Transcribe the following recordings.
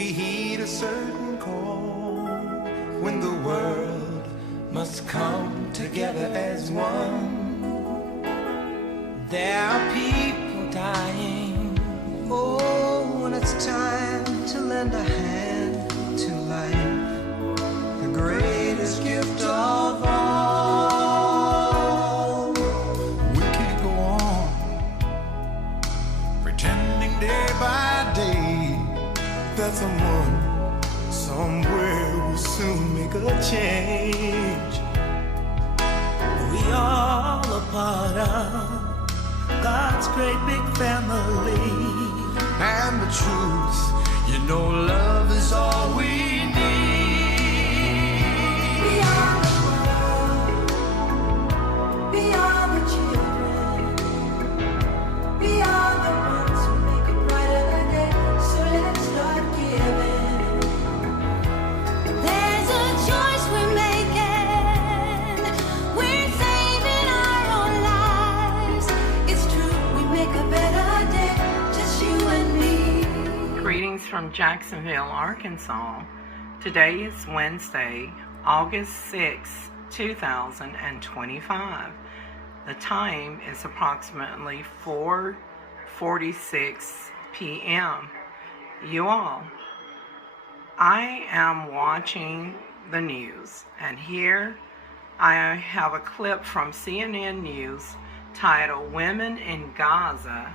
we heed a certain call when the world must come together as one. There are people dying. Oh, when it's time to lend a hand to life, the greatest gift of all. We can't go on pretending day by day that someone somewhere will soon make a change. We all a part of God's great big family. And the truth, you know, love is all we need. We are the world, we are the children, we are the ones who make a brighter day. So let's start giving. There's a choice we're making. We're saving our own lives. It's true, we make a better day. Just you and me. Greetings from Jacksonville, Arkansas. Today is Wednesday, August 6, 2025. The time is approximately 4:46 p.m. You all, I am watching the news, and here I have a clip from CNN News titled "Women in Gaza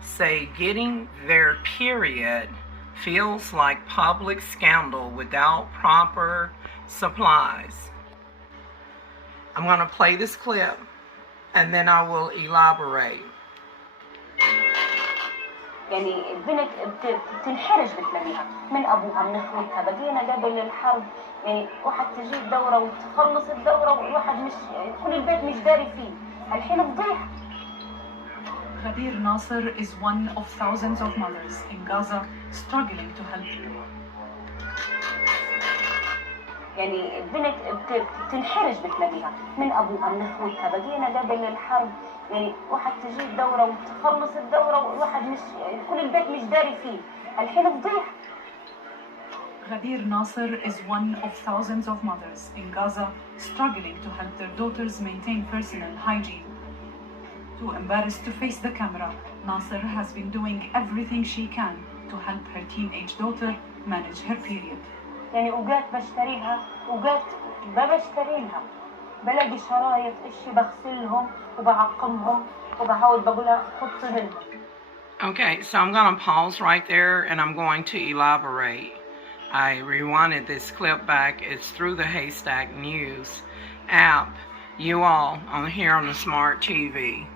Say Getting Their Period Feels Like Public Scandal Without Proper Supplies." I'm going to play this clip and then I will elaborate. يعني البنت بتنحرج بتلاقيها من ابوها من اخوتها. بقينا قبل الحرب يعني واحد تجي الدوره وتخلص الدوره والواحد مش كل البيت مش داري فيه. الحين فضيحه. Ghadir Nasser is one of thousands of mothers in Gaza struggling to help them. يعني البنت بتنحرج بتلاقيها من ابوها من اخوتها. بقينا قبل الحرب يعني واحد تجي الدوره وتخلص الدوره والواحد مش كل البيت مش داري فيه. الحين فضيحه. Ghadir Nasser is one of thousands of mothers in Gaza struggling to help their daughters maintain personal hygiene. Too embarrassed to face the camera, Nasser has been doing everything she can to help her teenage daughter manage her period. يعني اوقات بشتريها اوقات ما بشتريها. بلاقي شرايط اشي بغسلهم وبعقمهم وبحاول بقولها حطي لهم. Okay, so I'm going to pause right there and I'm going to elaborate. I rewinded this clip back. It's through the Haystack News app, you all, on here on the smart TV.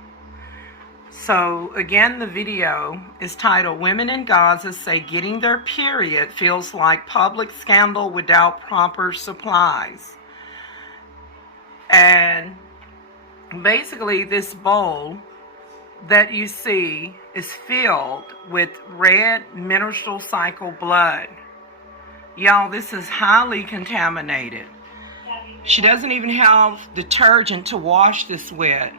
So again, the video is titled "Women in Gaza Say Getting Their Period Feels Like Public Scandal Without Proper Supplies." And basically this bowl that you see is filled with red menstrual cycle blood. Y'all, this is highly contaminated. She doesn't even have detergent to wash this with.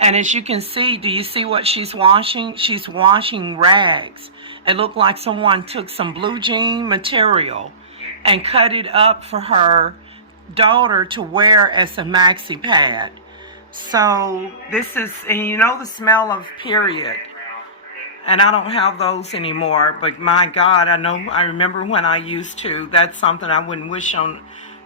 And as you can see, do you see what she's washing? She's washing rags. It looked like someone took some blue jean material and cut it up for her daughter to wear as a maxi pad. So this is, and you know the smell of period. And I don't have those anymore, but my God, I remember when I used to. That's something I wouldn't wish on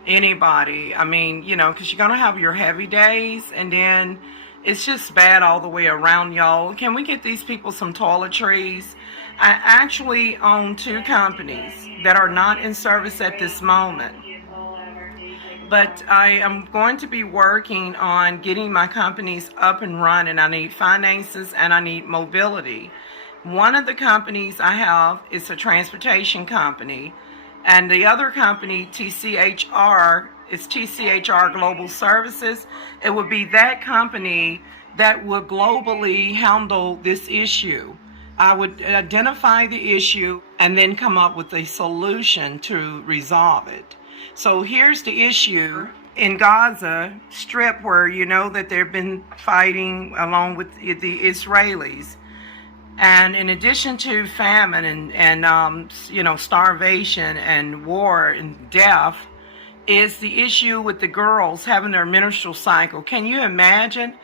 anybody. I mean, you know, because you're going to have your heavy days, and then it's just bad all the way around, y'all. Can we get these people some toiletries? I actually own two companies that are not in service at this moment. But I am going to be working on getting my companies up and running. I need finances and I need mobility. One of the companies I have is a transportation company. And the other company, TCHR, is TCHR Global Services. It would be that company that would globally handle this issue. I would identify the issue and then come up with a solution to resolve it. So here's the issue. In Gaza Strip, where you know that they've been fighting along with the Israelis, And in addition to famine and starvation and war and death, is the issue with the girls having their menstrual cycle. Can you imagine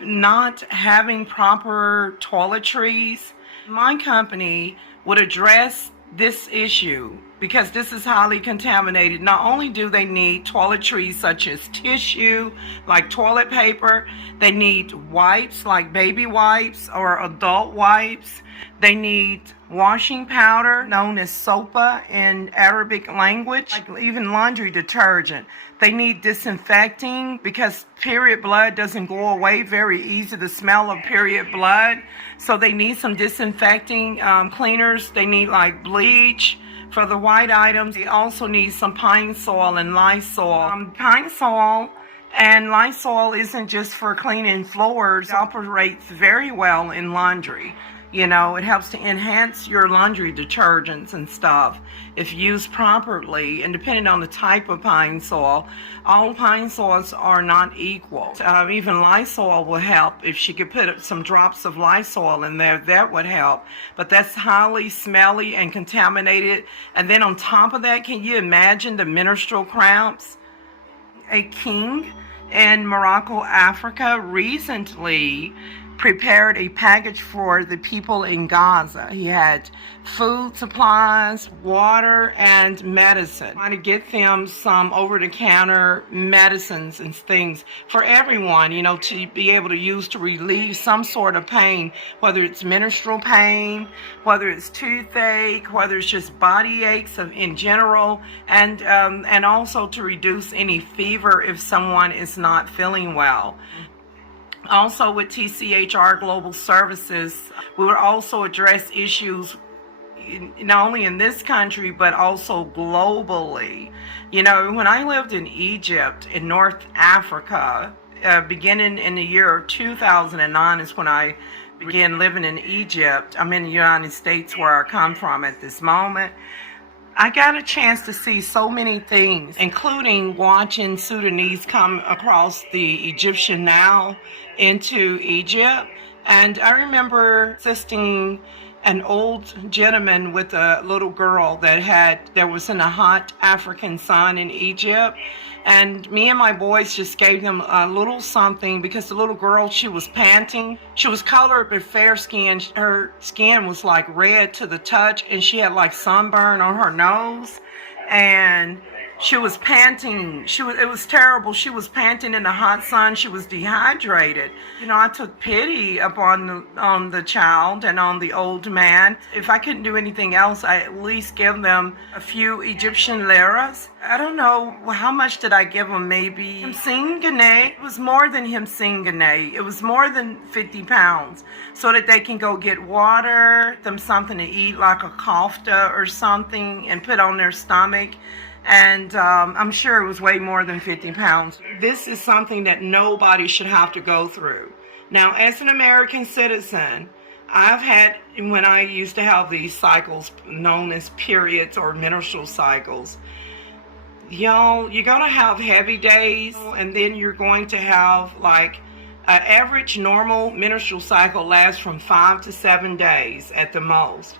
not having proper toiletries? My company would address this issue because this is highly contaminated. Not only do they need toiletries such as tissue, like toilet paper, they need wipes like baby wipes or adult wipes. They need washing powder known as sopa in Arabic language, like even laundry detergent. They need disinfecting because period blood doesn't go away very easy, the smell of period blood. So they need some disinfecting cleaners. They need like bleach for the white items. They also need some pine sol and Lysol. Pine sol and Lysol isn't just for cleaning floors. It operates very well in laundry. You know, it helps to enhance your laundry detergents and stuff if used properly. And depending on the type of pine sol, all pine sols are not equal. Even Lysol will help. If she could put some drops of Lysol in there, that would help. But that's highly smelly and contaminated. And then on top of that, can you imagine the menstrual cramps? A king in Morocco, Africa, recently prepared a package for the people in Gaza. He had food supplies, water, and medicine. Trying to get them some over-the-counter medicines and things for everyone, you know, to be able to use to relieve some sort of pain, whether it's menstrual pain, whether it's toothache, whether it's just body aches in general, and also to reduce any fever if someone is not feeling well. Also with TCHR Global Services, we would also address issues not only in this country but also globally. You know, when I lived in Egypt, in North Africa, beginning in the year 2009 is when I began living in Egypt. I'm in the United States where I come from at this moment. I got a chance to see so many things, including watching Sudanese come across the Egyptian Nile into Egypt. And I remember assisting an old gentleman with a little girl that was in a hot African sun in Egypt. And me and my boys just gave them a little something because the little girl, she was panting. She was colored but fair skinned. Her skin was like red to the touch, and she had like sunburn on her nose. And she was panting. It was terrible. She was panting in the hot sun. She was dehydrated. You know, I took pity upon on the child and on the old man. If I couldn't do anything else, I at least give them a few Egyptian liras. I don't know, how much did I give them? Maybe Himsingane. It was more than Himsingane. It was more than 50 pounds, so that they can go get water, them something to eat like a kofta or something, and put on their stomach. And I'm sure it was way more than 50 pounds. This is something that nobody should have to go through. Now, as an American citizen, I've had, when I used to have these cycles known as periods or menstrual cycles, y'all, you're going to have heavy days, and then you're going to have like an average normal menstrual cycle lasts from 5 to 7 days at the most.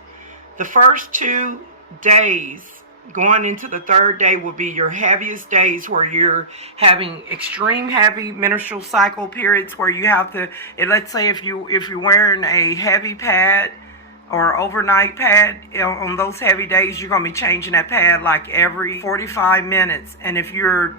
The first 2 days going into the third day will be your heaviest days, where you're having extreme heavy menstrual cycle periods, where you have to, let's say if you're wearing a heavy pad or overnight pad, on those heavy days you're going to be changing that pad like every 45 minutes. And if you're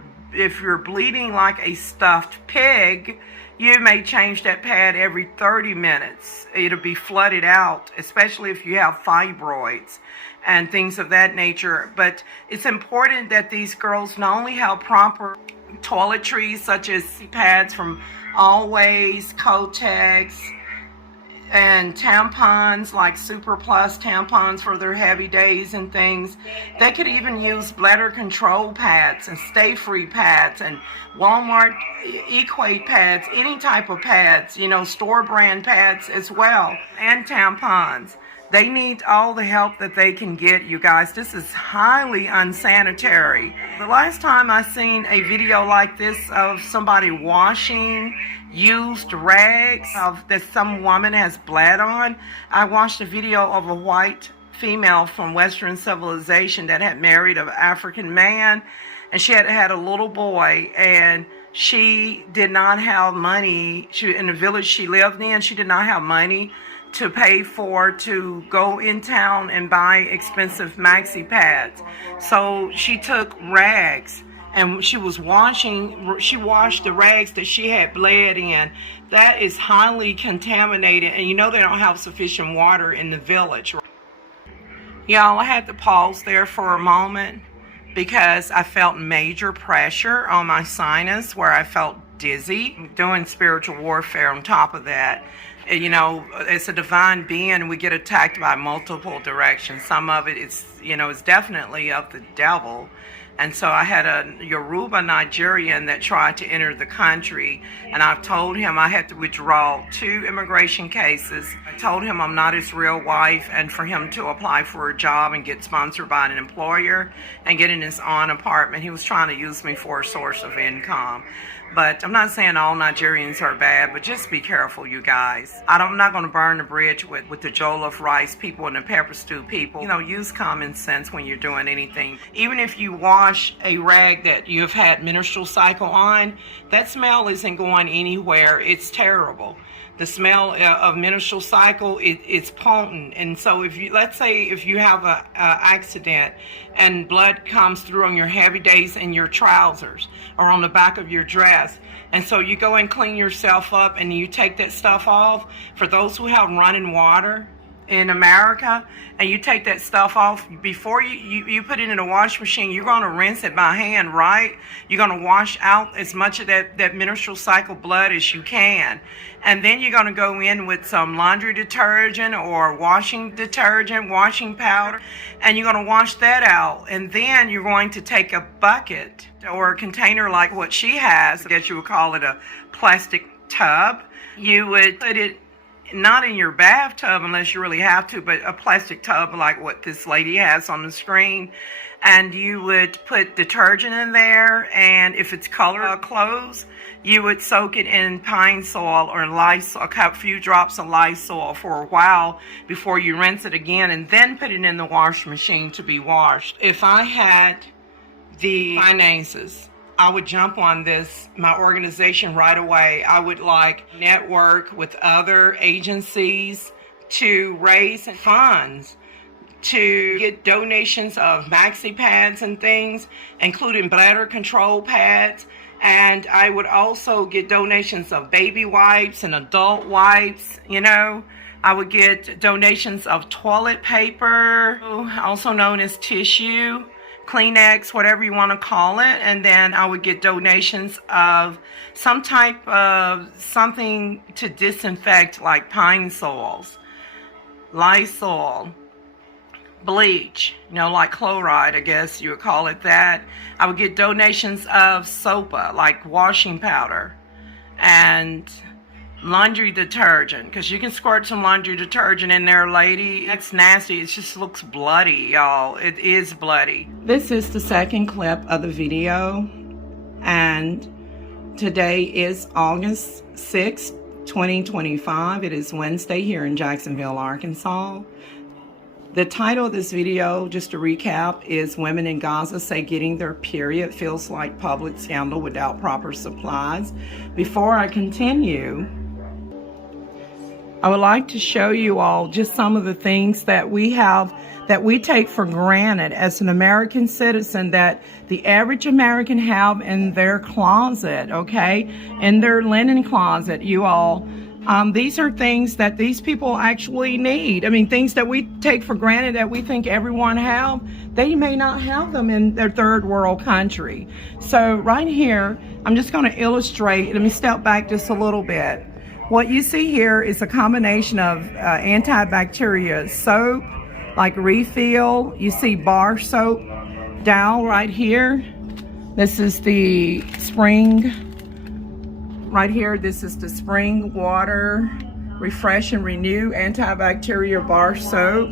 bleeding like a stuffed pig, you may change that pad every 30 minutes. It'll be flooded out, especially if you have fibroids and things of that nature. But it's important that these girls not only have proper toiletries such as pads from Always, Kotex, and tampons like Super Plus tampons for their heavy days and things. They could even use bladder control pads and Stay Free pads and Walmart Equate pads, any type of pads, you know, store brand pads as well, and tampons. They need all the help that they can get, you guys. This is highly unsanitary. The last time I seen a video like this of somebody washing used rags that some woman has bled on, I watched a video of a white female from Western civilization that had married an African man, and she had had a little boy, and she did not have money. In the village she lived in, she did not have money to pay for to go in town and buy expensive maxi pads. So she took rags and she washed the rags that she had bled in. That is highly contaminated, and you know they don't have sufficient water in the village. Y'all, I had to pause there for a moment because I felt major pressure on my sinus where I felt dizzy. Doing spiritual warfare on top of that. You know, it's a divine being. We get attacked by multiple directions. Some of it is, you know, it's definitely of the devil. And so I had a Yoruba Nigerian that tried to enter the country, and I've told him I had to withdraw 2 immigration cases. I told him I'm not his real wife, and for him to apply for a job and get sponsored by an employer and get in his own apartment. He was trying to use me for a source of income. But I'm not saying all Nigerians are bad, but just be careful, you guys. I'm not going to burn the bridge with the jollof rice people and the pepper stew people. You know, use common sense when you're doing anything. Even if you wash a rag that you've had menstrual cycle on, that smell isn't going anywhere. It's terrible. The smell of menstrual cycle, it's potent. And so if you, let's say if you have a accident and blood comes through on your heavy days in your trousers or on the back of your dress, and so you go and clean yourself up and you take that stuff off, for those who have running water in America, and you take that stuff off, before you put it in a wash machine, you're going to rinse it by hand, right? You're going to wash out as much of that menstrual cycle blood as you can. And then you're going to go in with some laundry detergent or washing detergent, washing powder, and you're going to wash that out. And then you're going to take a bucket or a container like what she has, I guess you would call it a plastic tub. You would put it not in your bathtub unless you really have to, but a plastic tub like what this lady has on the screen. And you would put detergent in there, and if it's colored clothes, you would soak it in pine soil or Lysol, a few drops of Lysol for a while before you rinse it again, and then put it in the wash machine to be washed. If I had the finances, I would jump on this, my organization, right away. I would network with other agencies to raise funds to get donations of maxi pads and things, including bladder control pads. And I would also get donations of baby wipes and adult wipes, you know. I would get donations of toilet paper, also known as tissue, Kleenex, whatever you want to call it. And then I would get donations of some type of something to disinfect, like pine soils, Lysol, bleach, you know, like chloride, I guess you would call it that. I would get donations of sopa, like washing powder, and laundry detergent, because you can squirt some laundry detergent in there, lady. It's nasty. It just looks bloody, y'all. It is bloody. This is the second clip of the video, and today is August 6th, 2025. It is Wednesday here in Jacksonville, Arkansas. The title of this video, just to recap, is Women in Gaza Say Getting Their Period Feels Like Public Scandal Without Proper Supplies. Before I continue, I would like to show you all just some of the things that we have, that we take for granted as an American citizen, that the average American have in their closet, okay? In their linen closet, you all. These are things that these people actually need. I mean, things that we take for granted that we think everyone have, they may not have them in their third world country. So right here, I'm just going to illustrate. Let me step back just a little bit. What you see here is a combination of antibacterial soap, like Refill. You see bar soap, Dow right here. This is the spring. Right here, this is the spring water Refresh and Renew antibacterial bar soap.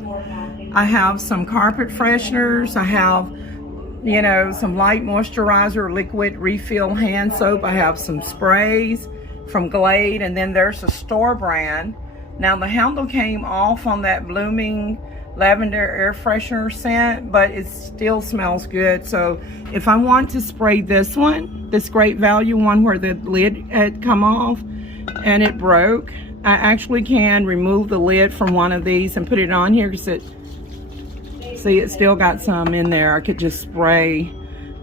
I have some carpet fresheners. I have, you know, some light moisturizer, liquid refill hand soap. I have some sprays from Glade, and then there's a store brand. Now the handle came off on that Blooming lavender air freshener scent, but it still smells good. So if I want to spray this one, this Great Value one where the lid had come off and it broke, I actually can remove the lid from one of these and put it on here, because it, see, it still got some in there. I could just spray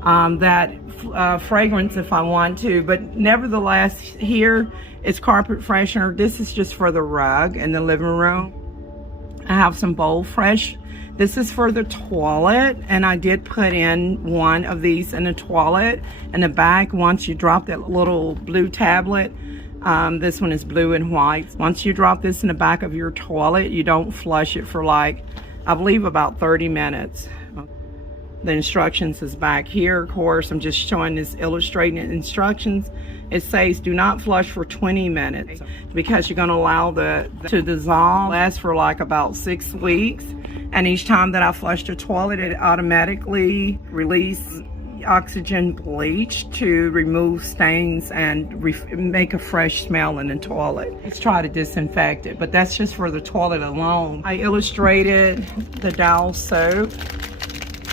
that fragrance if I want to, but nevertheless, here it's carpet freshener. This is just for the rug in the living room. I have some Bowl Fresh. This is for the toilet, and I did put in one of these in the toilet. In the back, once you drop that little blue tablet, this one is blue and white. Once you drop this in the back of your toilet, you don't flush it for like, I believe, about 30 minutes. The instructions is back here. Of course, I'm just showing this, illustrating instructions. It says do not flush for 20 minutes because you're going to allow the to dissolve, last for like about 6 weeks. And each time that I flush the toilet, it automatically releases oxygen bleach to remove stains and make a fresh smell in the toilet. Let's try to disinfect it, but that's just for the toilet alone. I illustrated the Dow soap.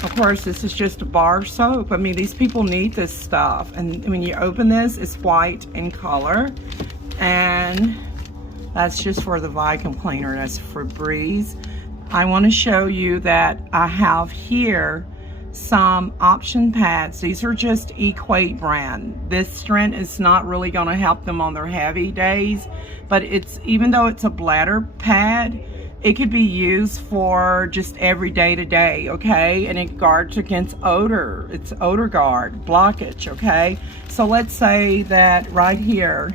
Of course, this is just a bar soap. I mean, these people need this stuff. And when you open this, it's white in color. And that's just for the vacuum cleaner. That's for Breeze. I want to show you that I have here some option pads. These are just Equate brand. This strength is not really going to help them on their heavy days. But it's, even though it's a bladder pad, it could be used for just every day to day, okay? And it guards against odor. It's odor guard, blockage, okay? So let's say that right here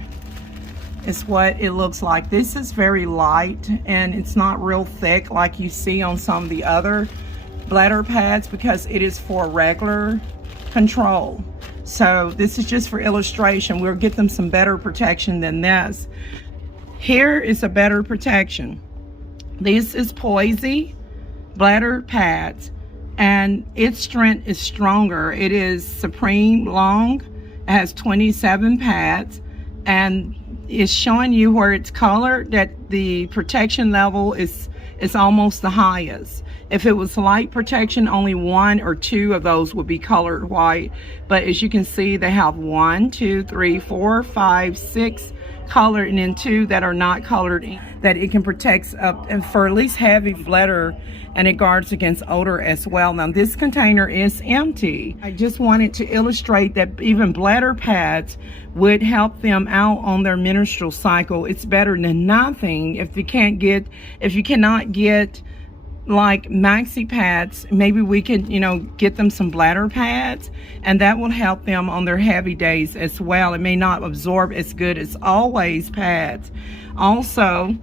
is what it looks like. This is very light and it's not real thick like you see on some of the other bladder pads, because it is for regular control. So this is just for illustration. We'll get them some better protection than this. Here is a better protection. This is Poisey bladder pads, and its strength is stronger. It is Supreme Long. It has 27 pads, and it's showing you where it's colored that the protection level is almost the highest. If it was light protection, only 1 or 2 of those would be colored white. But as you can see, they have 1, 2, 3, 4, 5, 6 colored, and then 2 that are not colored, that it can protect up and for at least heavy bladder, and it guards against odor as well. Now this container is empty. I just wanted to illustrate that even bladder pads would help them out on their menstrual cycle. It's better than nothing. If you cannot get like maxi pads, maybe we could, you know, get them some bladder pads, and that will help them on their heavy days as well. It may not absorb as good as always pads. Also,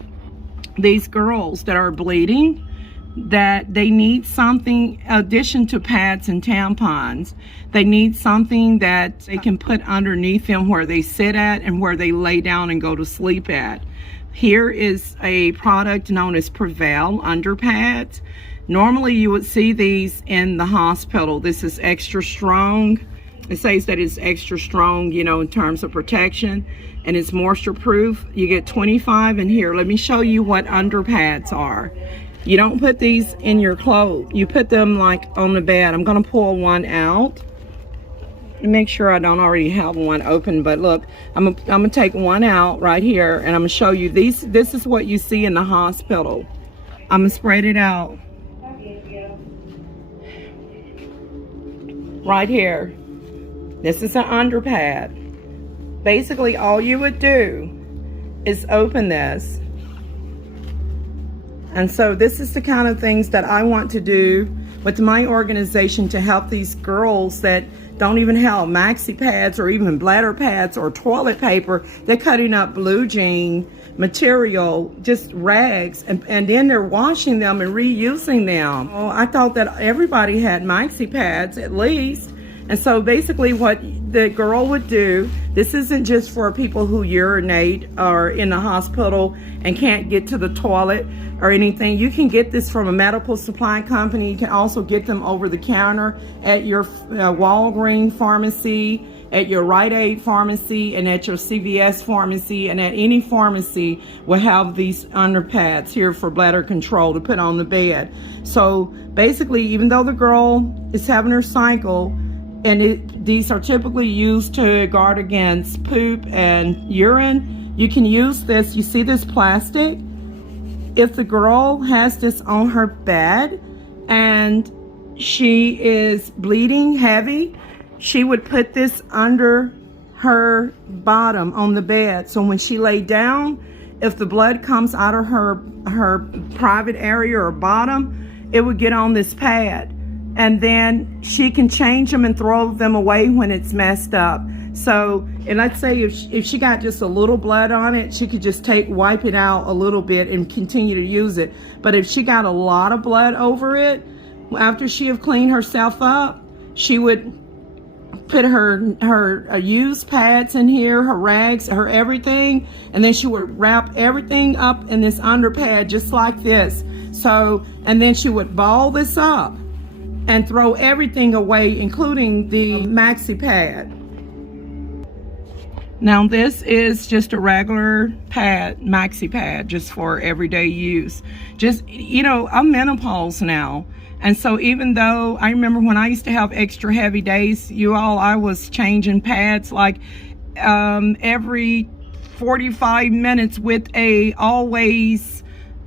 these girls that are bleeding, that they need something addition to pads and tampons. They need something that they can put underneath them where they sit at and where they lay down and go to sleep at. Here is a product known as Prevail under pads. Normally you would see these in the hospital. This is extra strong. It says that it's extra strong, you know, in terms of protection, and it's moisture proof. You get 25 in here. Let me show you what under pads are. You don't put these in your clothes. You put them like on the bed. I'm gonna pull one out and make sure I don't already have one open, but look, I'm gonna take one out right here, and I'm gonna show you these. This is what you see in the hospital. I'm gonna spread it out right here. This is an under pad. Basically all you would do is open this, and so this is the kind of things that I want to do with my organization to help these girls that don't even have maxi pads or even bladder pads or toilet paper. They're cutting up blue jean material, just rags, and then they're washing them and reusing them. Oh, I thought that everybody had maxi pads at least, And so basically what the girl would do, this isn't just for people who urinate or in the hospital and can't get to the toilet or anything. You can get this from a medical supply company. You can also get them over the counter at your Walgreens pharmacy, at your Rite Aid pharmacy, and at your CVS pharmacy, and at any pharmacy will have these underpads here for bladder control to put on the bed. So basically, even though the girl is having her cycle, and these are typically used to guard against poop and urine, you can use this. You see this plastic? If the girl has this on her bed and she is bleeding heavy, she would put this under her bottom on the bed. So when she lay down, if the blood comes out of her private area or bottom, it would get on this pad. And then she can change them and throw them away when it's messed up. So, and let's say if she got just a little blood on it, she could just wipe it out a little bit and continue to use it. But if she got a lot of blood over it, after she have cleaned herself up, she would put her used pads in here, her rags, her everything, and then she would wrap everything up in this underpad just like this. So, and then she would ball this up and throw everything away, including the maxi pad. Now this is just a regular pad, maxi pad, just for everyday use. Just, you know, I'm menopause now. And so even though I remember when I used to have extra heavy days, I was changing pads like every 45 minutes with a always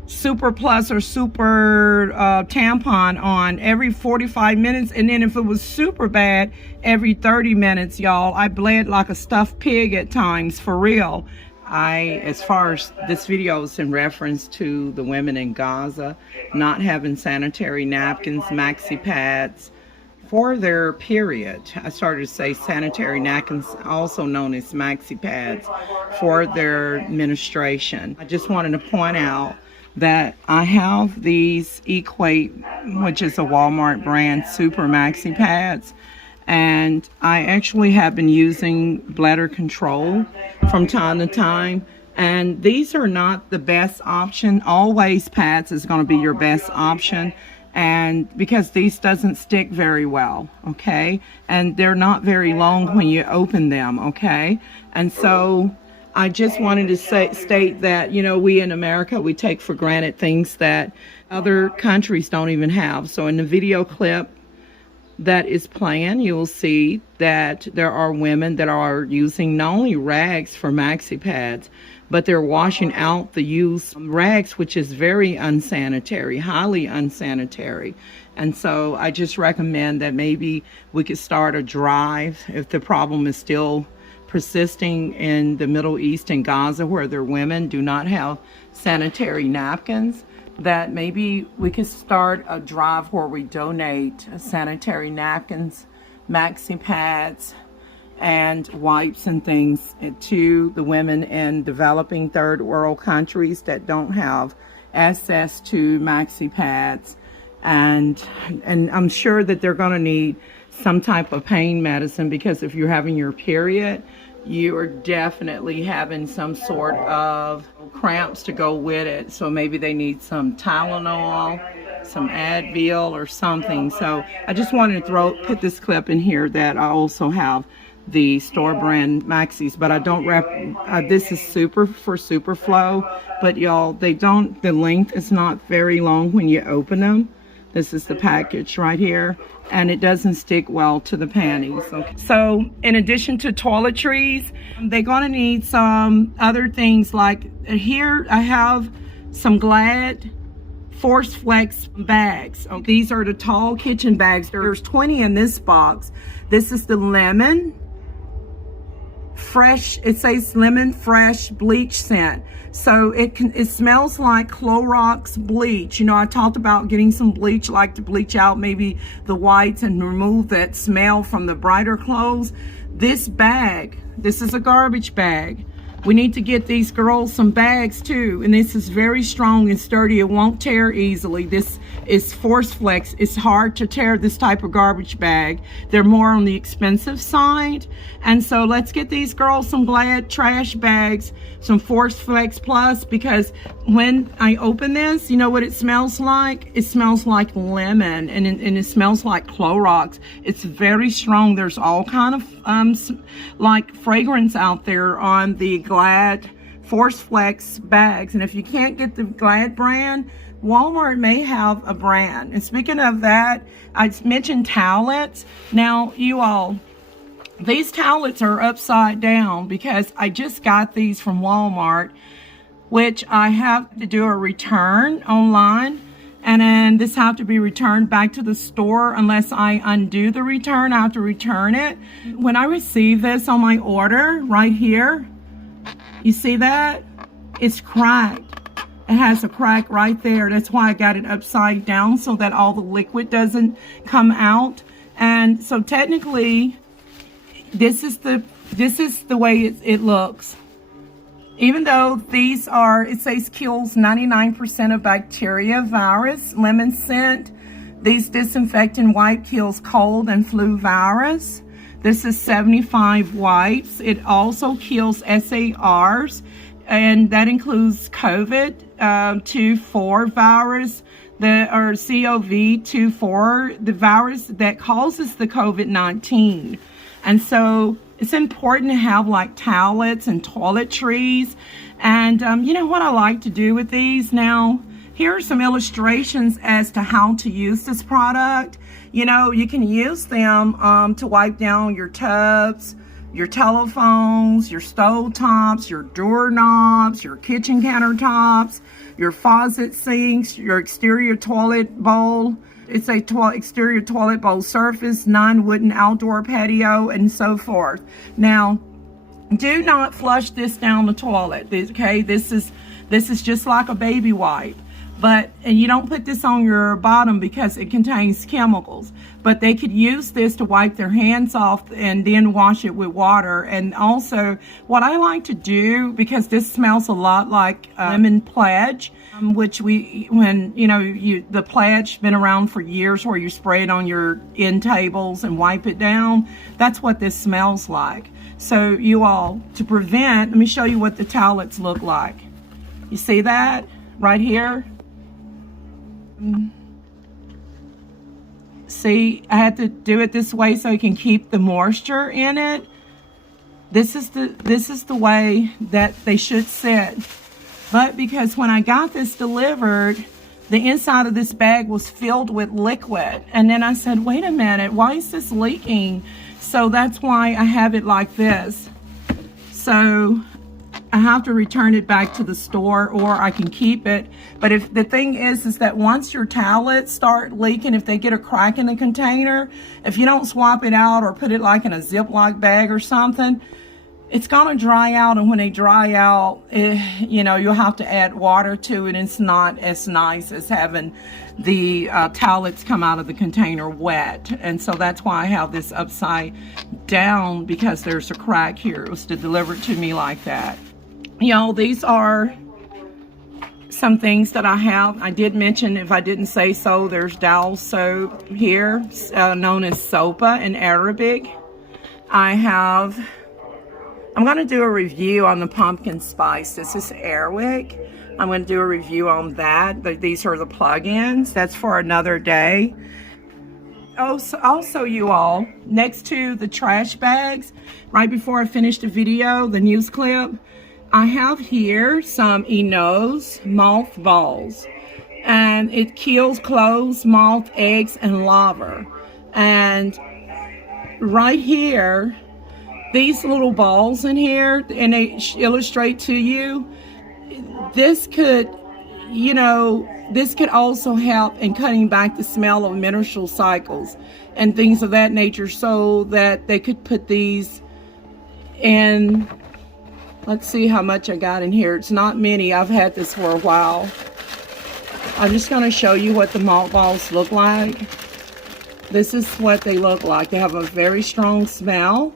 super plus or super tampon on every 45 minutes. And then if it was super bad, every 30 minutes, y'all. I bled like a stuffed pig at times, for real. As far as this video is in reference to the women in Gaza not having sanitary napkins, maxi pads for their period. I started to say sanitary napkins, also known as maxi pads, for their menstruation. I just wanted to point out that I have these Equate, which is a Walmart brand, super maxi pads. And I actually have been using bladder control from time to time. And these are not the best option. Always pads is going to be your best option. And because these doesn't stick very well, okay? And they're not very long when you open them, okay? And so I just wanted to state that, you know, we in America, we take for granted things that other countries don't even have. So in the video clip that is playing, you will see that there are women that are using not only rags for maxi pads, but they're washing out the used rags, which is very unsanitary, highly unsanitary. And so I just recommend that maybe we could start a drive if the problem is still persisting in the Middle East and Gaza, where their women do not have sanitary napkins, that maybe we could start a drive where we donate sanitary napkins, maxi pads, and wipes and things to the women in developing third world countries that don't have access to maxi pads. And I'm sure that they're going to need some type of pain medicine, because if you're having your period, you are definitely having some sort of cramps to go with it. So maybe they need some Tylenol, some Advil or something. So I just wanted to put this clip in here that I also have the store brand maxis, but I don't this is super for super flow, but y'all, the length is not very long when you open them. This is the package right here, and it doesn't stick well to the panties. Okay. So in addition to toiletries, they're gonna need some other things. Like here I have some Glad Force Flex bags. Okay. These are the tall kitchen bags. There's 20 in this box. This is the lemon fresh, it says lemon fresh bleach scent. So it smells like Clorox bleach. You know, I talked about getting some bleach, like to bleach out maybe the whites and remove that smell from the brighter clothes. This bag, this is a garbage bag. We need to get these girls some bags too. And this is very strong and sturdy. It won't tear easily. This is Force Flex. It's hard to tear this type of garbage bag. They're more on the expensive side. And so let's get these girls some Glad trash bags, some Force Flex Plus, because when I open this, you know what it smells like? It smells like lemon, and it smells like Clorox. It's very strong. There's all kind of like fragrance out there on the Glad Force Flex bags. And if you can't get the Glad brand, Walmart may have a brand. And speaking of that, I mentioned towelettes. Now, you all, these towelettes are upside down because I just got these from Walmart, which I have to do a return online. And then this have to be returned back to the store. Unless I undo the return, I have to return it. When I receive this on my order right here, you see that? It's cracked. It has a crack right there. That's why I got it upside down, so that all the liquid doesn't come out. And so technically, this is the way it looks. Even though these are, it says kills 99% of bacteria, virus, lemon scent. These disinfectant wipe kills cold and flu virus. This is 75 wipes. It also kills SARs, and that includes COVID-24 virus, or COV-24, the virus that causes the COVID-19. And so it's important to have like towelettes and toiletries. And you know what I like to do with these now? Here are some illustrations as to how to use this product. You know, you can use them to wipe down your tubs, your telephones, your stove tops, your doorknobs, your kitchen countertops, your faucet sinks, your exterior toilet bowl. It's a exterior toilet bowl surface, non-wooden outdoor patio, and so forth. Now, do not flush this down the toilet. Okay, this is just like a baby wipe. And you don't put this on your bottom because it contains chemicals. But they could use this to wipe their hands off and then wash it with water. And also, what I like to do, because this smells a lot like lemon pledge, which the pledge been around for years, where you spray it on your end tables and wipe it down. That's what this smells like. So you all, to prevent, let me show you what the towelettes look like. You see that right here? See, I had to do it this way so you can keep the moisture in it. This is the way that they should sit. But because when I got this delivered, the inside of this bag was filled with liquid. And then I said, wait a minute, why is this leaking? So that's why I have it like this. So I have to return it back to the store, or I can keep it. But if the thing is that once your towelettes start leaking, if they get a crack in the container, if you don't swap it out or put it like in a Ziploc bag or something, it's gonna dry out. And when they dry out, you'll have to add water to it. It's not as nice as having the towelettes come out of the container wet. And so that's why I have this upside down, because there's a crack here. It was delivered to me like that. Y'all, these are some things that I have. I did mention, if I didn't say so, there's Dal soap here, known as Sopa in Arabic. I'm going to do a review on the pumpkin spice. This is Airwick. I'm going to do a review on that. These are the plug-ins. That's for another day. Also, you all, next to the trash bags, right before I finish the video, the news clip, I have here some Enos moth balls, and it kills clothes, moth, eggs, and larvae. And right here, these little balls in here, and they illustrate to you, this could also help in cutting back the smell of menstrual cycles and things of that nature, so that they could put these in. Let's see how much I got in here. It's not many. I've had this for a while. I'm just going to show you what the moth balls look like. This is what they look like. They have a very strong smell.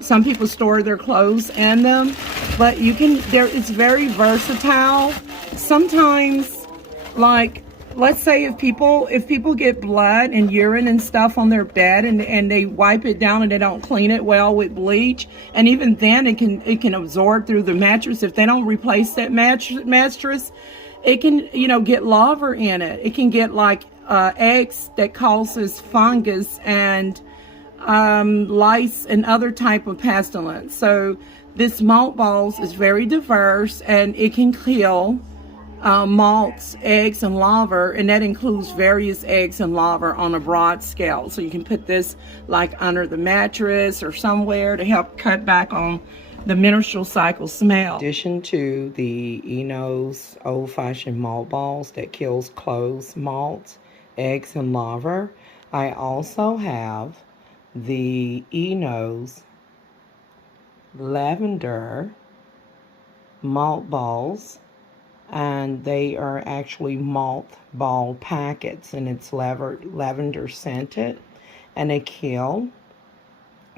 Some people store their clothes in them, but it's very versatile. Sometimes, like let's say if people get blood and urine and stuff on their bed and they wipe it down and they don't clean it well with bleach, and even then it can absorb through the mattress. If they don't replace that mattress, it can, you know, get larvae in it. It can get like eggs that causes fungus and lice and other type of pestilence. So this mothballs is very diverse, and it can kill moths, eggs, and larvae, and that includes various eggs and larvae on a broad scale. So you can put this like under the mattress or somewhere to help cut back on the menstrual cycle smell. In addition to the Eno's old-fashioned mothballs that kills clothes, moths, eggs, and larvae, I also have the Eno's lavender mothballs, and they are actually mothball packets, and it's lavender scented, and they kill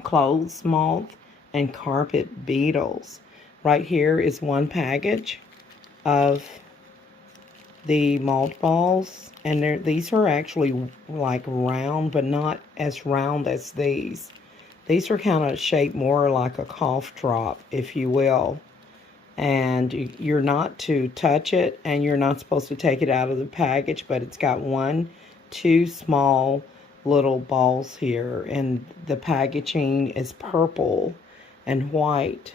clothes moth and carpet beetles. Right here is one package of the mothballs, and these are actually like round, but not as round as these. These are kind of shaped more like a cough drop, if you will. And you're not to touch it, and you're not supposed to take it out of the package, but it's got 2 small little balls here, and the packaging is purple and white.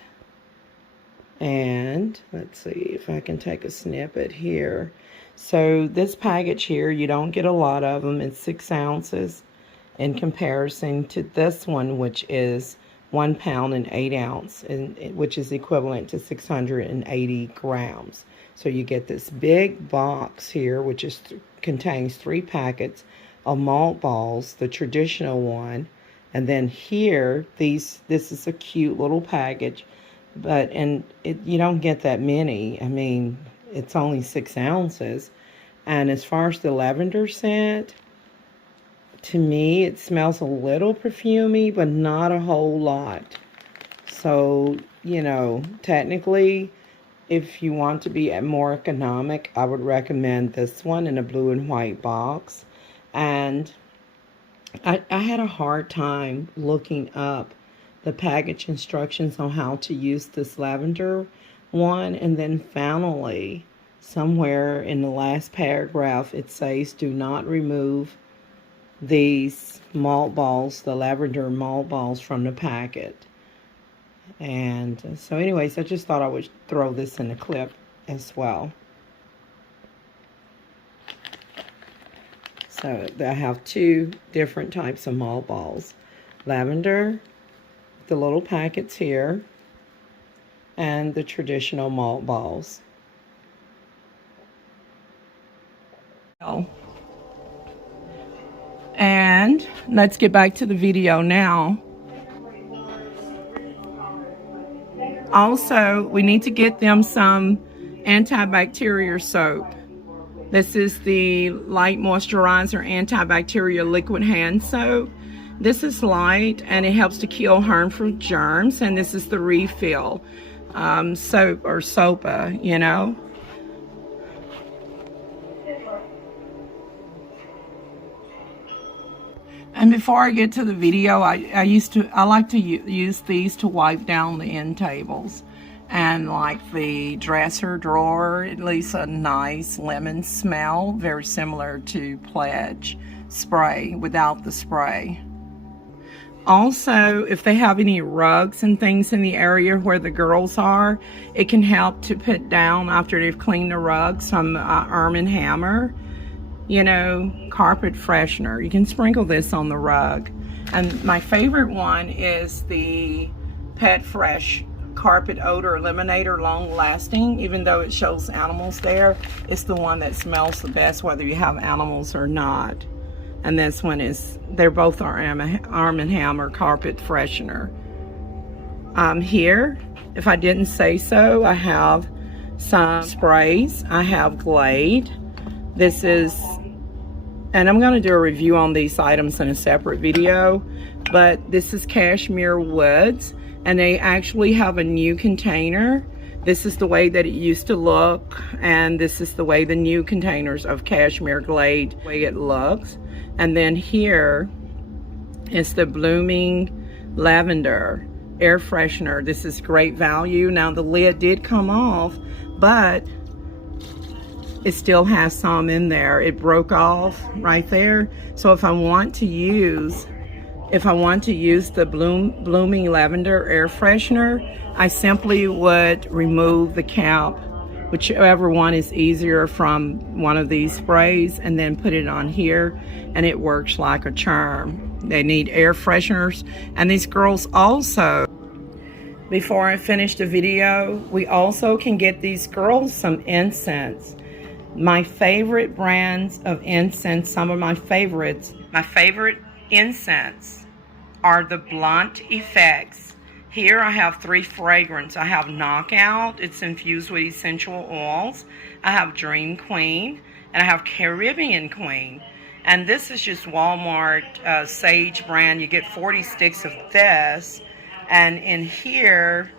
And let's see if I can take a snippet here. So this package here, you don't get a lot of them. It's 6 ounces in comparison to this one, which is 1 pound and 8 ounce, which is equivalent to 680 grams. So you get this big box here, which contains 3 packets of mothballs, the traditional one, and then here this is a cute little package, but you don't get that many. I mean, it's only 6 ounces, and as far as the lavender scent, to me, it smells a little perfumey, but not a whole lot. So, you know, technically, if you want to be more economic, I would recommend this one in a blue and white box. And I had a hard time looking up the package instructions on how to use this lavender one. And then finally, somewhere in the last paragraph, it says, do not remove these mothballs, the lavender mothballs, from the packet. And so anyways, I just thought I would throw this in a clip as well. So I have 2 different types of mothballs. Lavender, the little packets here, and the traditional mothballs. And let's get back to the video now. Also, we need to get them some antibacterial soap. This is the Light Moisturizer Antibacterial Liquid Hand Soap. This is light, and it helps to kill harmful germs, and this is the refill soap, or SOPA, you know. And before I get to the video, I like to use these to wipe down the end tables, and like the dresser drawer. It leaves a nice lemon smell, very similar to Pledge spray without the spray. Also, if they have any rugs and things in the area where the girls are, it can help to put down, after they've cleaned the rug, some Arm & Hammer, you know, carpet freshener. You can sprinkle this on the rug. And my favorite one is the Pet Fresh Carpet Odor Eliminator, long lasting. Even though it shows animals there, it's the one that smells the best whether you have animals or not. And this one is, they're both our Arm & Hammer carpet freshener. Here, if I didn't say so, I have some sprays. I have Glade. This is, and I'm going to do a review on these items in a separate video, but this is Cashmere Woods, and they actually have a new container This is the way that it used to look, and this is the way the new containers of Cashmere Glade, the way it looks. And then here is the Blooming Lavender air freshener. This is great value. Now the lid did come off, but it still has some in there. It broke off right there. So if I want to use the Blooming Lavender air freshener, I simply would remove the cap, whichever one is easier from one of these sprays, and then put it on here, and it works like a charm. They need air fresheners. And these girls also, before I finish the video, we also can get these girls some incense. My favorite brands of incense, some of my favorites. My favorite incense are the Blunt Effects. Here I have 3 fragrances. I have Knockout, it's infused with essential oils. I have Dream Queen, and I have Caribbean Queen. And this is just Walmart Sage brand. You get 40 sticks of this. And in here,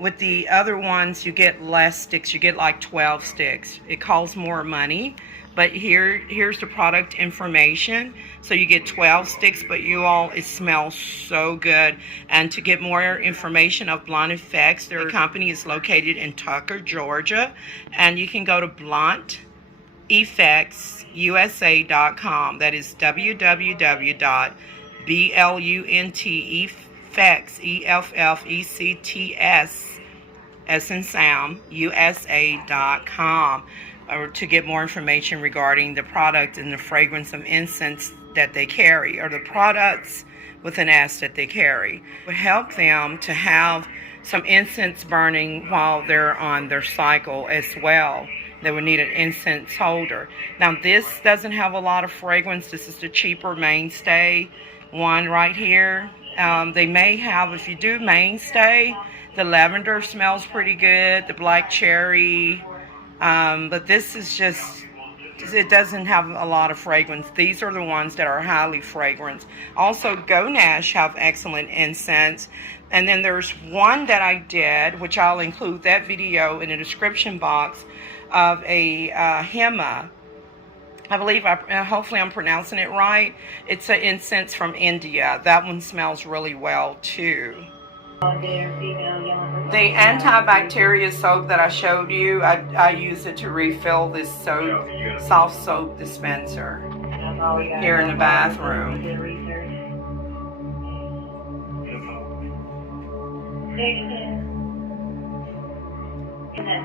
with the other ones, you get less sticks. You get like 12 sticks. It costs more money. But here's the product information. So you get 12 sticks, but you all, it smells so good. And to get more information of Blunt Effects, their company is located in Tucker, Georgia. And you can go to BluntEffectsUSA.com. That is www.BluntEffects, as in Sam, USA.com. Or to get more information regarding the product and the fragrance of incense that they carry, or the products with an S that they carry. It would help them to have some incense burning while they're on their cycle as well. They would need an incense holder. Now this doesn't have a lot of fragrance. This is the cheaper Mainstay one right here. They may have, if you do Mainstay, the lavender smells pretty good, the black cherry. But this is just, it doesn't have a lot of fragrance. These are the ones that are highly fragrant. Also, Go Nash have excellent incense. And then there's one that I did, which I'll include that video in the description box, of a Hema. I believe, hopefully I'm pronouncing it right. It's an incense from India. That one smells really well too. The antibacterial soap that I showed you, I use it to refill this soap, soft soap dispenser here in the bathroom.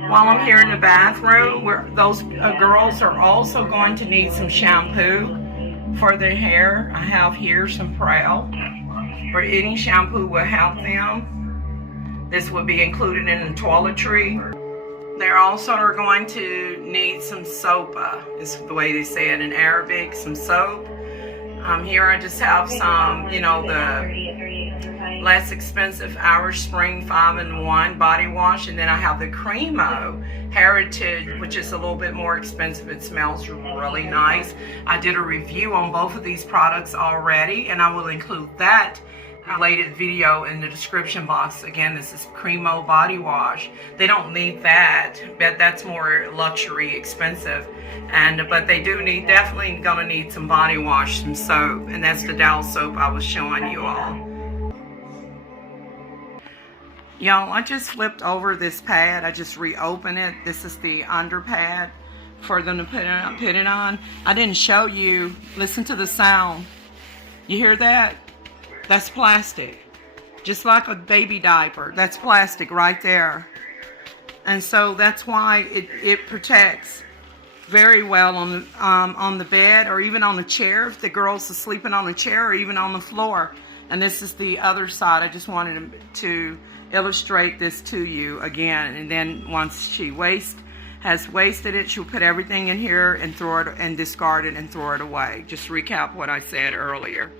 While I'm here in the bathroom, those girls are also going to need some shampoo for their hair. I have here some Prel, or any shampoo will help them. This will be included in the toiletry. They're also are going to need some sopa, is the way they say it in Arabic, some soap. Here I just have some, you know, the less expensive Irish Spring 5-in-1 body wash, and then I have the Cremo Heritage, which is a little bit more expensive. It smells really nice. I did a review on both of these products already, and I will include that related video in the description box. Again, this is Cremo body wash. They don't need that, but that's more luxury expensive. But they do need, definitely gonna need some body wash, some soap, and that's the Dow soap I was showing you all. Y'all, I just flipped over this pad. I just reopened it. This is the under pad for them to put it on. I didn't show you. Listen to the sound. You hear that? That's plastic. Just like a baby diaper. That's plastic right there. And so that's why it protects very well on the bed, or even on the chair if the girls are sleeping on the chair, or even on the floor. And this is the other side. I just wanted to illustrate this to you again. And then once she has wasted it, she'll put everything in here and throw it and discard it and throw it away. Just recap what I said earlier.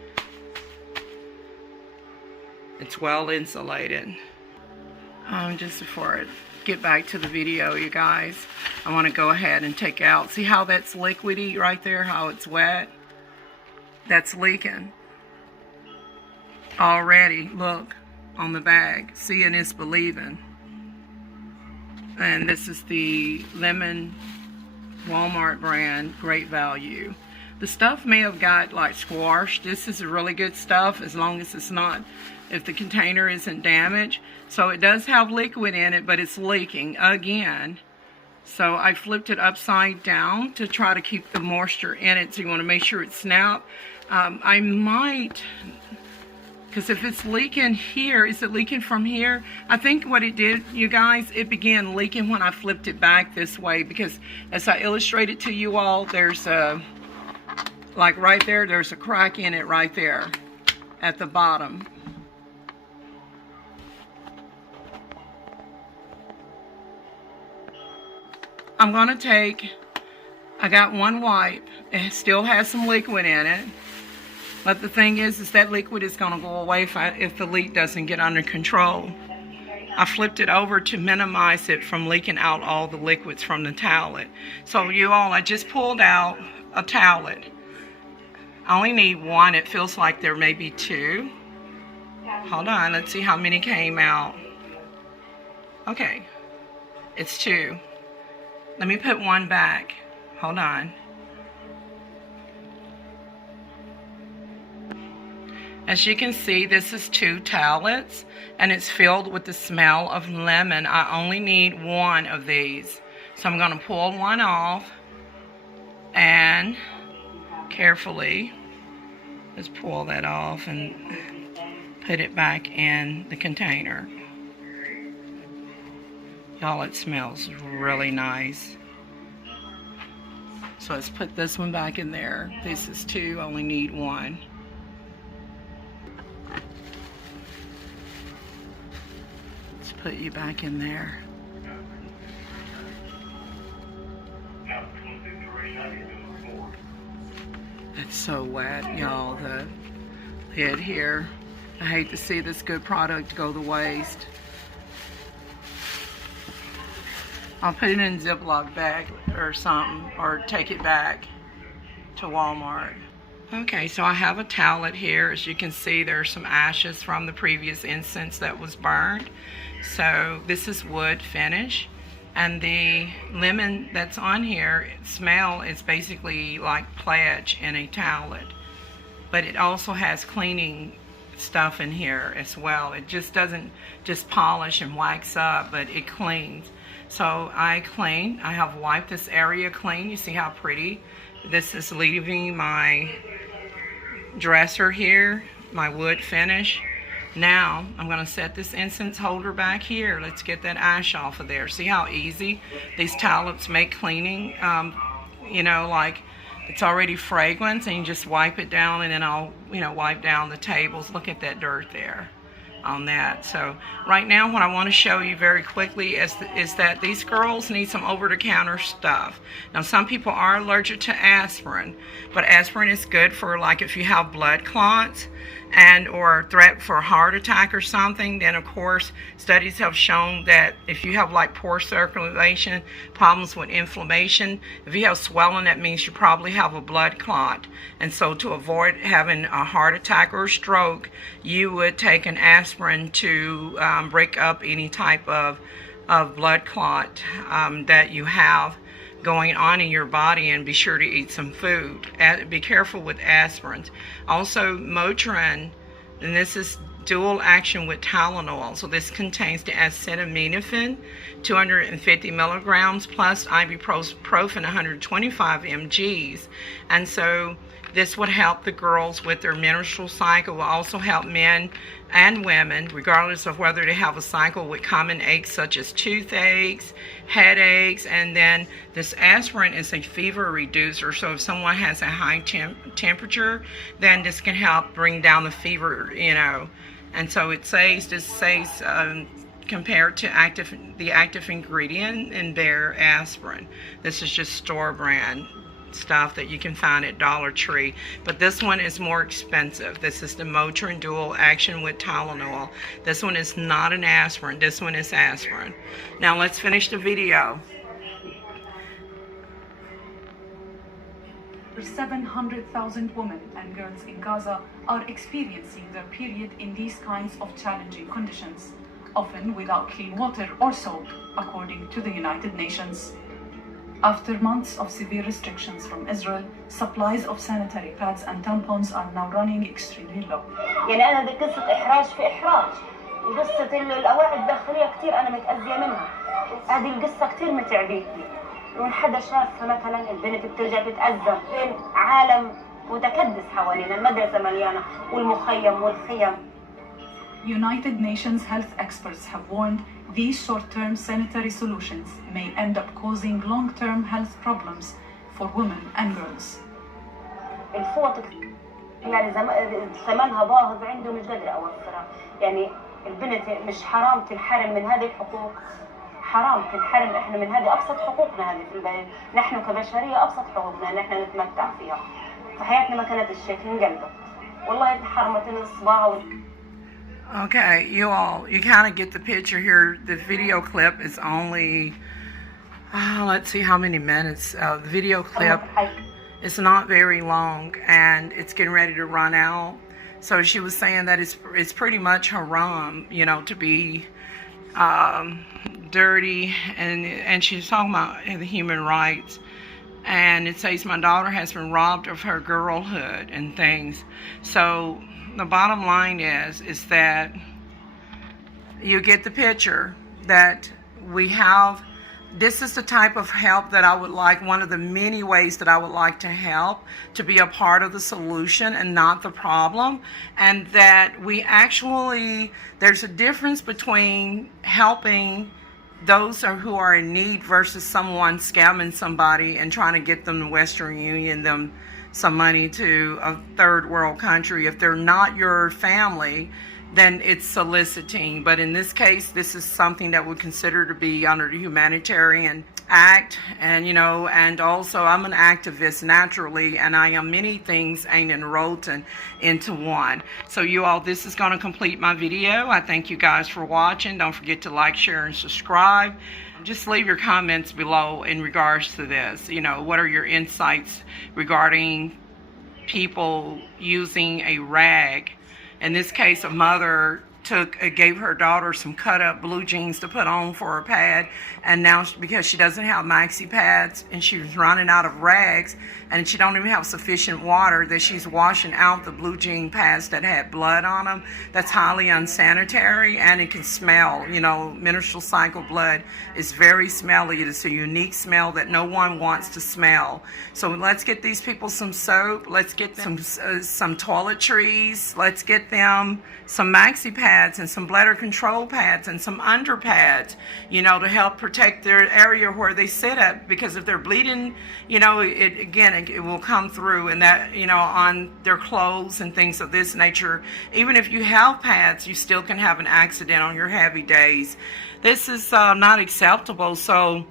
It's well insulated. Just before I get back to the video, you guys, I want to go ahead and take out, see how that's liquidy right there, how it's wet? That's leaking already. Look on the bag. Seeing is believing. And this is the lemon Walmart brand, great value. The stuff may have got like squashed. This is really good stuff as long as it's not, if the container isn't damaged. So it does have liquid in it, but it's leaking again. So I flipped it upside down to try to keep the moisture in it. So you want to make sure it's snapped. I might, because if it's leaking here, is it leaking from here? I think what it did, you guys, it began leaking when I flipped it back this way, because as I illustrated to you all, there's a, like right there, there's a crack in it right there at the bottom. I'm going to take, I got one wipe. It still has some liquid in it. But the thing is that liquid is going to go away if the leak doesn't get under control. I flipped it over to minimize it from leaking out all the liquids from the towelette. So you all, I just pulled out a towelette. I only need one. It feels like there may be two. Hold on, let's see how many came out. Okay, it's two. Let me put one back. Hold on. As you can see, this is 2 towelettes, and it's filled with the smell of lemon. I only need one of these. So I'm going to pull one off and carefully just pull that off and put it back in the container. Y'all, it smells really nice. So let's put this one back in there. This is 2, only need one. Let's put you back in there. It's so wet, y'all, the lid here. I hate to see this good product go to waste. I'll put it in a Ziploc bag or something, or take it back to Walmart. Okay, so I have a towelette here. As you can see, there's some ashes from the previous incense that was burned. So this is wood finish. And the lemon that's on here, smell is basically like pledge in a towelette. But it also has cleaning stuff in here as well. It just doesn't just polish and wax up, but it cleans. So I clean. I have wiped this area clean. You see how pretty? This is leaving my dresser here, my wood finish. Now I'm going to set this incense holder back here. Let's get that ash off of there. See how easy these towelettes make cleaning? You know, like it's already fragrance, and you just wipe it down, and then I'll, you know, wipe down the tables. Look at that dirt there on that. So right now what I want to show you very quickly is that these girls need some over-the-counter stuff. Now some people are allergic to aspirin, but aspirin is good for, like, if you have blood clots and or threat for a heart attack or something. Then of course studies have shown that if you have like poor circulation, problems with inflammation, if you have swelling, that means you probably have a blood clot. And so to avoid having a heart attack or a stroke, you would take an aspirin to break up any type of blood clot that you have going on in your body, and be sure to eat some food. Be careful with aspirins. Also Motrin, and this is dual action with Tylenol. So this contains the acetaminophen, 250 milligrams, plus ibuprofen, 125 mgs. And so this would help the girls with their menstrual cycle. Will also help men and women, regardless of whether they have a cycle, with common aches such as toothaches, headaches. And then this aspirin is a fever reducer. So if someone has a high temperature, then this can help bring down the fever, you know. And so it says, this says compared to the active ingredient in their aspirin. This is just store brand stuff that you can find at Dollar Tree, but this one is more expensive. This is the Motrin dual action with Tylenol. This one is not an aspirin. This one is aspirin. Now let's finish the video. 700,000 women and girls in Gaza are experiencing their period in these kinds of challenging conditions. often without clean water or soap, according to the United Nations. After months of severe restrictions from Israel, supplies of sanitary pads and tampons are now running extremely low. يعني أنا دي قصة إحراج في إحراج، قصة الأواعي الداخلية كتير أنا متأذية منها، هذه القصة كتير متعبتني. وإن حدا شاف مثلا البنت بترجع تتأذى بين عالم متكدس حوالينا، المدرسة مليانة والمخيم والخيم. United Nations health experts have warned these short-term sanitary solutions may end up causing long-term health problems for women and girls. الفوط يعني ثمنها باهظ عندي ومش قادرة أوفرها. يعني البنت مش حرام تنحرم من هذه الحقوق، حرام تنحرم احنا من هذه ابسط حقوقنا هذه في البلد، نحن كبشريه ابسط حقوقنا ان احنا نتمتع فيها. فحياتنا ما كانت الشكل انقلبت، والله انحرمت الصباع. Okay, you all, you kind of get the picture here. The video clip is only, let's see how many minutes. The video clip is not very long, and it's getting ready to run out. So she was saying that it's pretty much haram, you know, to be dirty, and she's talking about the human rights, and it says my daughter has been robbed of her girlhood and things. So the bottom line is that you get the picture that we have. This is the type of help that I would like, one of the many ways that I would like to help, to be a part of the solution and not the problem. And that we actually, there's a difference between helping those who are in need versus someone scamming somebody and trying to get them to Western Union them some money to a third world country. If they're not your family, then it's soliciting. But in this case, this is something that we consider to be under the Humanitarian Act. And, you know, and also I'm an activist naturally, and I am many things ain't enrolled into one. So you all, this is going to complete my video. I thank you guys for watching. Don't forget to like, share, and subscribe. Just leave your comments below in regards to this. You know, what are your insights regarding people using a rag? In this case, a mother gave her daughter some cut up blue jeans to put on for her pad, and now because she doesn't have maxi pads and she's running out of rags and she don't even have sufficient water, that she's washing out the blue jean pads that had blood on them. That's highly unsanitary, and it can smell. You know, menstrual cycle blood is very smelly. It is a unique smell that no one wants to smell. So let's get these people some soap. Let's get them some toiletries. Let's get them some maxi pads and some bladder control pads and some under pads, you know, to help protect their area where they sit at, because if they're bleeding, you know, it will come through, and that, you know, on their clothes and things of this nature. Even if you have pads, you still can have an accident on your heavy days. This is not acceptable. So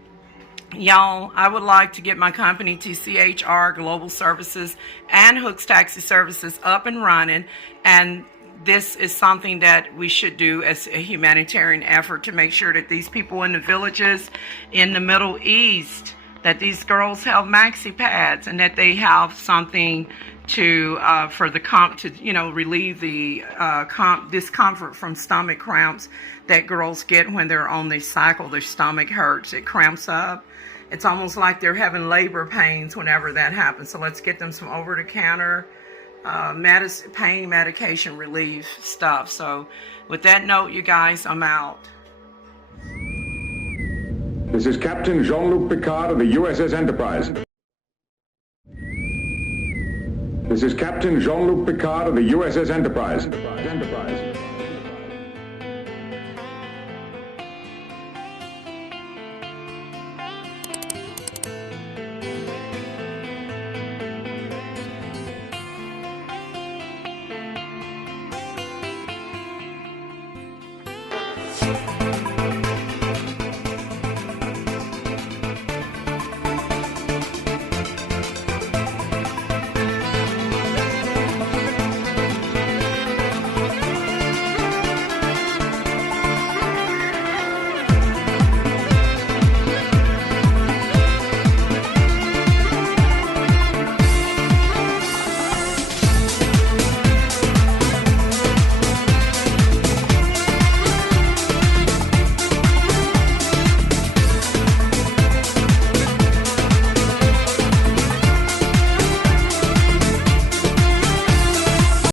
y'all, I would like to get my company TCHR Global Services and Hooks Taxi Services up and running, and this is something that we should do as a humanitarian effort to make sure that these people in the villages in the Middle East, that these girls have maxi pads, and that they have something to relieve the discomfort from stomach cramps that girls get when they're on the cycle. Their stomach hurts, it cramps up. It's almost like they're having labor pains whenever that happens. So let's get them some over-the-counter pain medication relief stuff. So with that note, you guys, I'm out. This is Captain Jean-Luc Picard of the USS Enterprise. This is Captain Jean-Luc Picard of the USS Enterprise. Enterprise.